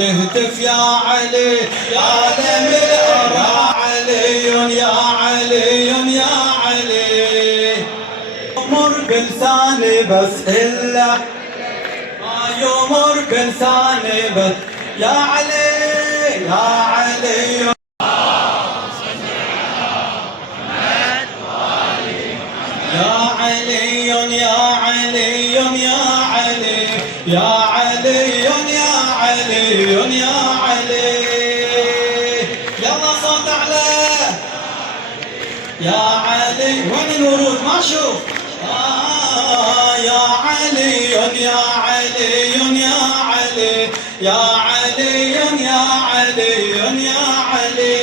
تهتف يا علي يا عالم الأرحام. يا علي يا علي يمر بلساني بس إلا ما يمر بلساني بس يا علي يا علي. يا علي يا علي يا علي يا علي يا علي يا علي. يلا صوت أعلى يا علي. وين الورود ما أشوف. يا علي يا علي يا علي يا علي يا علي يا علي.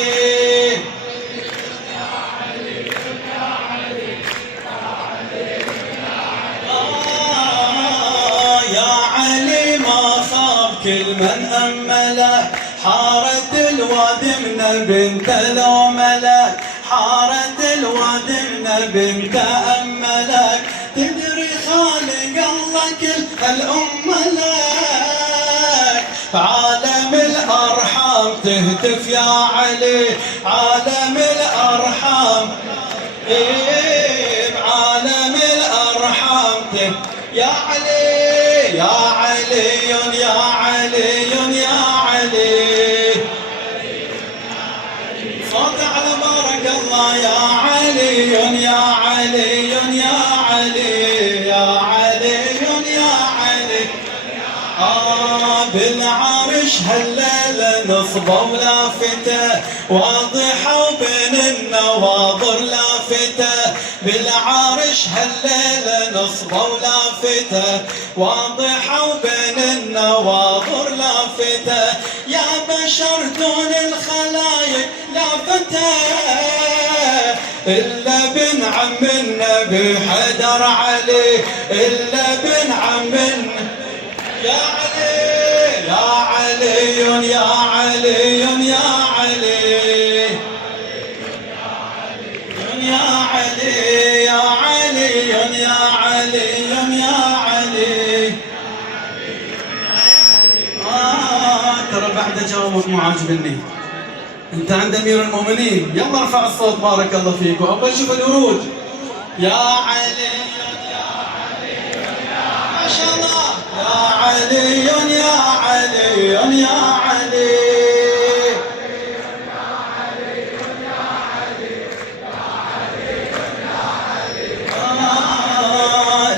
كل من أملك حارت الواد من بنت لو ملك. حارت الواد من بنت أملك. تدري خالق الله كل هالأمة لك. بعالم الأرحام تهتف يا علي عالم الأرحام. بعالم الأرحام تهتف يا علي يا علي يا علي يا علي. صوت على بارك الله يا علي يا علي يا علي يا علي يا علي. بالعرش هالليلة نصبوا لافتة واضحة وبين النواظر لافتة. بالعرش هالليلة نصبوا لافتة واضحة وبين النواظر لافتة. يا بشر دون الخلايق لافتة إلا بن عم النبي حيدر علي. إلا بن عم يا علي يا علي يا علي يا علي يا علي يا علي يا علي يا علي. ترى بعد جاوبك مو عاجبني. انت عند امير المؤمنين. يلا ارفع الصوت بارك الله فيك وابغى اشوف الورود. يا علي ما شاء الله يا علي يا علي يا علي.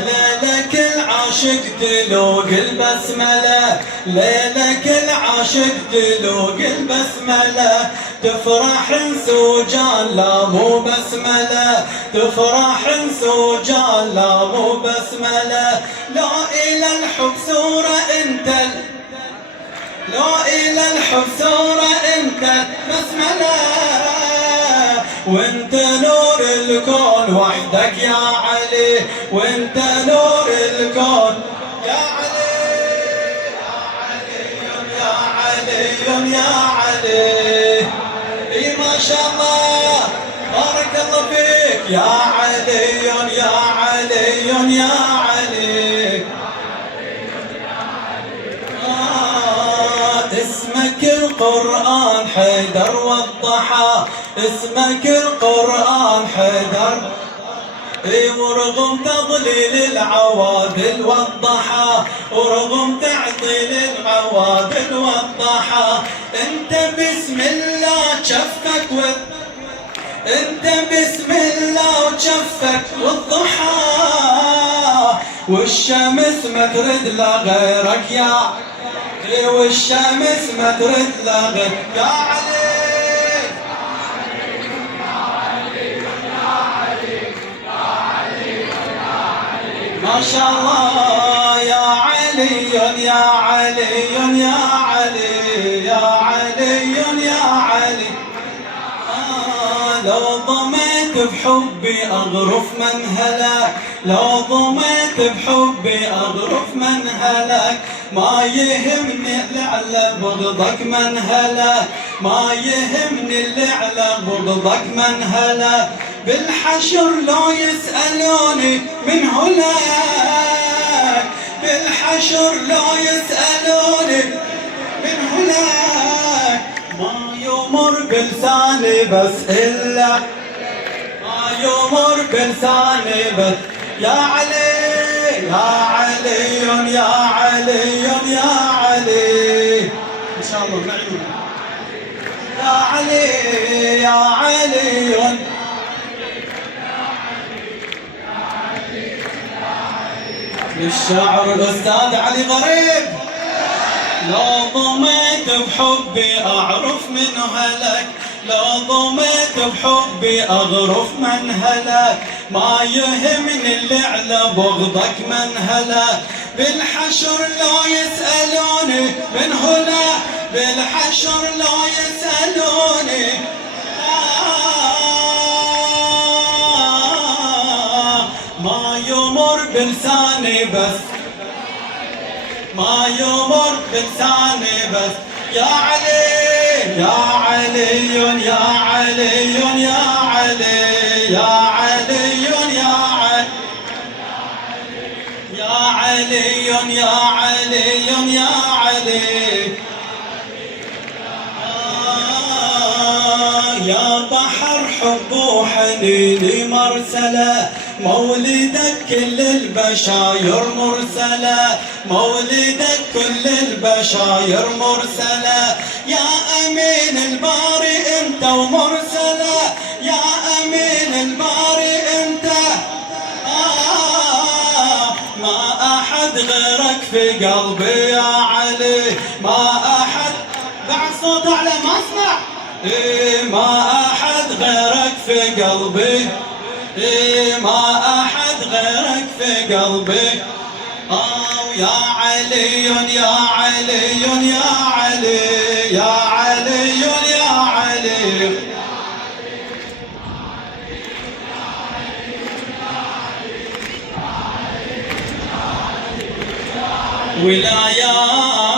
ليلك العاشق تلوق البسملة. ليلك العاشق تلوق البسملة. تفرح سوجان لا مو بسملة. تفرح سوجان لا مو بسملة. لو إلى الحب صورة انت لو إلى الحب صورة انت بسملة. وانت نور الكون وحدك يا علي. وانت نور الكون يا علي يا علي يا علي. اي ما شاء الله بارك الله فيك يا علي يا علي يا علي. اسمك القرآن حيدر والضحى. اسمك القرآن حيدر. ورغم تضليل العوادل والضحى. ورغم تعطيل العوادل والضحى. انت بسم الله شفك انت بسم الله وشفك والضحى. والشمس ما ترد لغيرك يا والشمس ما ترد لغيرك يا علي. ما شاء الله يا علي يا علي يا علي يا علي يا علي. لو ضميت بحبي أغرف من هلاك. لو ضميت بحبي أغرف من هلاك. ما يهمني اللي على بغضك من هلاك. ما يهمني اللي على بغضك من هلاك. بالحشر لو يسألوني من هلاك. بالحشر لو يسألوني من هلاك. بلساني بس إلا ما يمر بلساني بس يا علي يا علي يا علي يا علي إن شاء الله معلوم يا علي يا علي للشاعر الأستاذ علي غريب لو ضميت بحبي أعرف من هلك لو ضميت بحبي أغرف من هلك ما يهمني اللي على بغضك من هلك بالحشر لو يسألوني من هنا بالحشر لو يسألوني ما يمر بلساني بس ما يمر بلساني بس يا علي يا علي يا علي يا علي يا علي يا علي يا علي يا علي يا علي يا بحر حب وحنيني مرسله مولدك كل البشاير مرسلة مولدك كل البشاير مرسلة يا أمين الباري أنت ومرسلة يا أمين الباري أنت ما أحد غيرك في قلبي يا علي ما أحد بعد صوت على ما أسمع ما أحد غيرك في قلبي ما أحد غيرك في قلبي يا علي يا علي يا علي يا علي يا علي ولايات